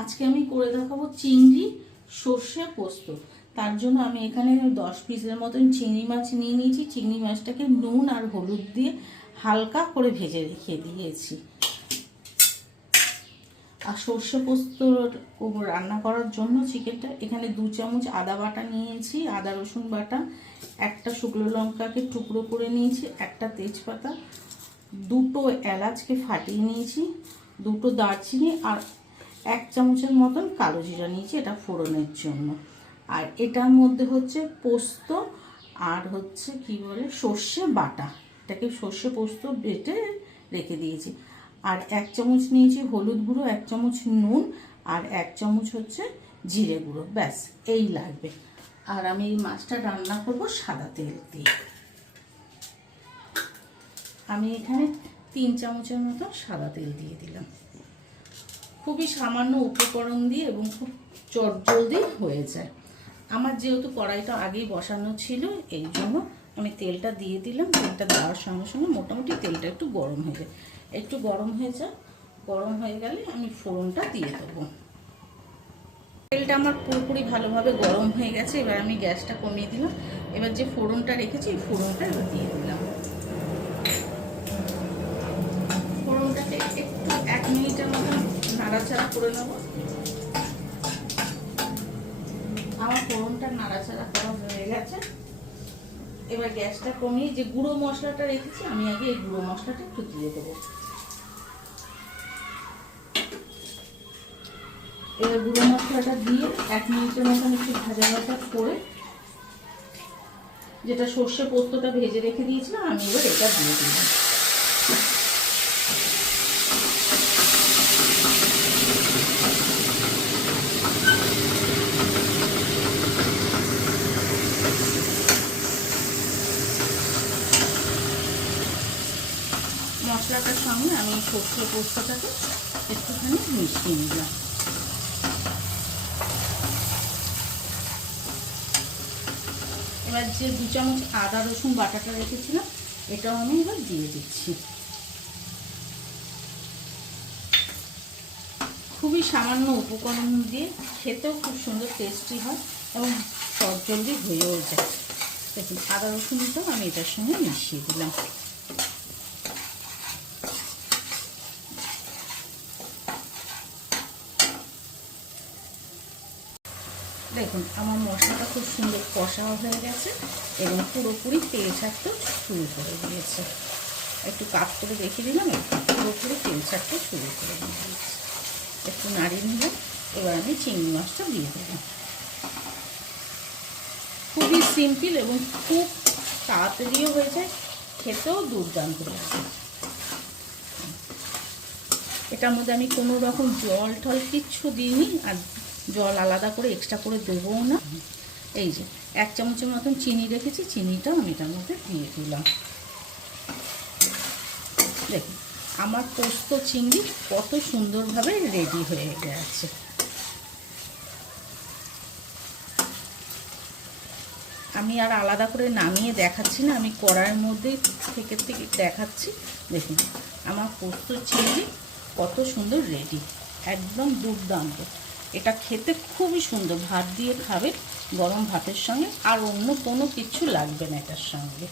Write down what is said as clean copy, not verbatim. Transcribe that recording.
আজকে আমি করে দেখাবো চিংড়ি সর্ষে পোস্ত। তার জন্য আমি এখানে 10 পিসের মতন চিংড়ি মাছ নিয়ে নিয়েছি। চিংড়ি মাছটাকে নুন আর হলুদ দিয়ে হালকা করে ভেজে রেখে দিয়েছি। আর সর্ষে পোস্ত রান্না করার জন্য চিকেনটা এখানে 2 চামচ আদা বাটা নিয়েছি, আদা রসুন বাটা, একটা শুকনো লঙ্কাকে টুকরো করে নিয়েছি, একটা তেজপাতা, 2টো এলাচকে ফাটিয়ে নিয়েছি, 2টো দারচিনি আর 1 চামচের মতন কালো জিরা নিয়েছি, এটা ফোড়নের জন্য। আর এটার মধ্যে হচ্ছে পোস্ত আর হচ্ছে কি বলে সর্ষে বাটা, এটাকে সর্ষে পোস্ত বেটে রেখে দিয়েছি। আর 1 চামচ নিয়েছি হলুদ গুঁড়ো, 1 চামচ নুন আর 1 চামচ হচ্ছে জিরে গুঁড়ো, ব্যাস এই লাগবে। আর আমি এই মাছটা রান্না করব সাদা তেল দিয়ে। আমি এখানে 3 চামচের মতো সাদা তেল দিয়ে দিলাম। খুবই সামান্য উপকরণ দিয়ে এবং খুব চটজলদি হয়ে যায়। আমার যেহেতু কড়াইটা আগেই বসানো ছিল, এই জন্য আমি তেলটা দিয়ে দিলাম। তেলটা দেওয়ার সঙ্গে সঙ্গে মোটামুটি তেলটা একটু গরম হয়ে যায়, একটু গরম হয়ে যায়। গরম হয়ে গেলে আমি ফোড়নটা দিয়ে দেবো। তেলটা আমার পুরোপুরি ভালোভাবে গরম হয়ে গেছে। এবার আমি গ্যাসটা কমিয়ে দিলাম। এবার যে ফোড়নটা রেখেছি এই ফোড়নটা এবার দিয়ে দিলাম। ফোড়নটাকে একটু 1 মিনিটের মতো নাড়াচাড়া করে নেব। আমার ফোড়নটা নাড়াচাড়া করা হয়ে গেছে। এবার গ্যাসটা কমিয়ে যে গুঁড়ো মশলাটা রেখেছি আমি আগে এই গুঁড়ো মশলাটা একটু দিয়ে দেবো। এবার গুঁড়ো মশলাটা দিয়ে 1 মিনিটের মতন একটু ভাজা ভাজা করে যেটা সর্ষে পোস্তটা ভেজে রেখে দিয়েছিলাম আমি এবার এটা দিয়ে দিলাম। মশলাটার সঙ্গে আমি সর্ষে পোস্তটাকে একটুখানি মিশিয়ে নিলাম। এবার যে 2 চামচ আদা রসুন বাটাটা রেখেছিলাম এটাও আমি এবার দিয়ে দিচ্ছি। খুবই সামান্য উপকরণ দিয়ে খেতেও খুব সুন্দর টেস্টি হয় এবং চটজলদি হয়েও যায়। দেখুন আদা রসুনটাও আমি এটার সঙ্গে মিশিয়ে দিলাম। দেখুন আমার মশলাটা খুব সুন্দর কষা হয়ে গেছে এবং পুরোপুরি তেল ছাড়তেও শুরু করে দিয়েছে। একটু কাট করে রেখে দিলাম, পুরোপুরি তেল ছাড়তে শুরু করে দিয়েছে। একটু নাড়িয়ে নিলাম। এবার আমি চিংড়ি মাছটা দিয়ে দিলাম। খুবই সিম্পল এবং খুব তাড়াতাড়িও হয়ে যায়, খেতেও দুর্দান্ত লাগে। এটার মধ্যে আমি কোনো রকম জল টল কিচ্ছু দিইনি, আর জল আলাদা করে এক্সট্রা করে দেবও না। এই যে 1 চামচের মতন চিনি রেখেছি, চিনিটাও আমি এটার মধ্যে দিয়ে দিলাম। দেখুন আমার পোস্ত চিংড়ি কত সুন্দরভাবে রেডি হয়ে গেছে। আমি আর আলাদা করে নামিয়ে দেখাচ্ছি না, আমি কড়াইয়ের মধ্যে থেকে দেখাচ্ছি। দেখুন আমার পোস্ত চিংড়ি কত সুন্দর রেডি, একদম দুর্দান্ত। এটা খেতে খুবই সুন্দর, ভাত দিয়ে খাবে গরম ভাতের সঙ্গে, আর অন্য কোনো কিছু লাগবে না এটার সঙ্গে।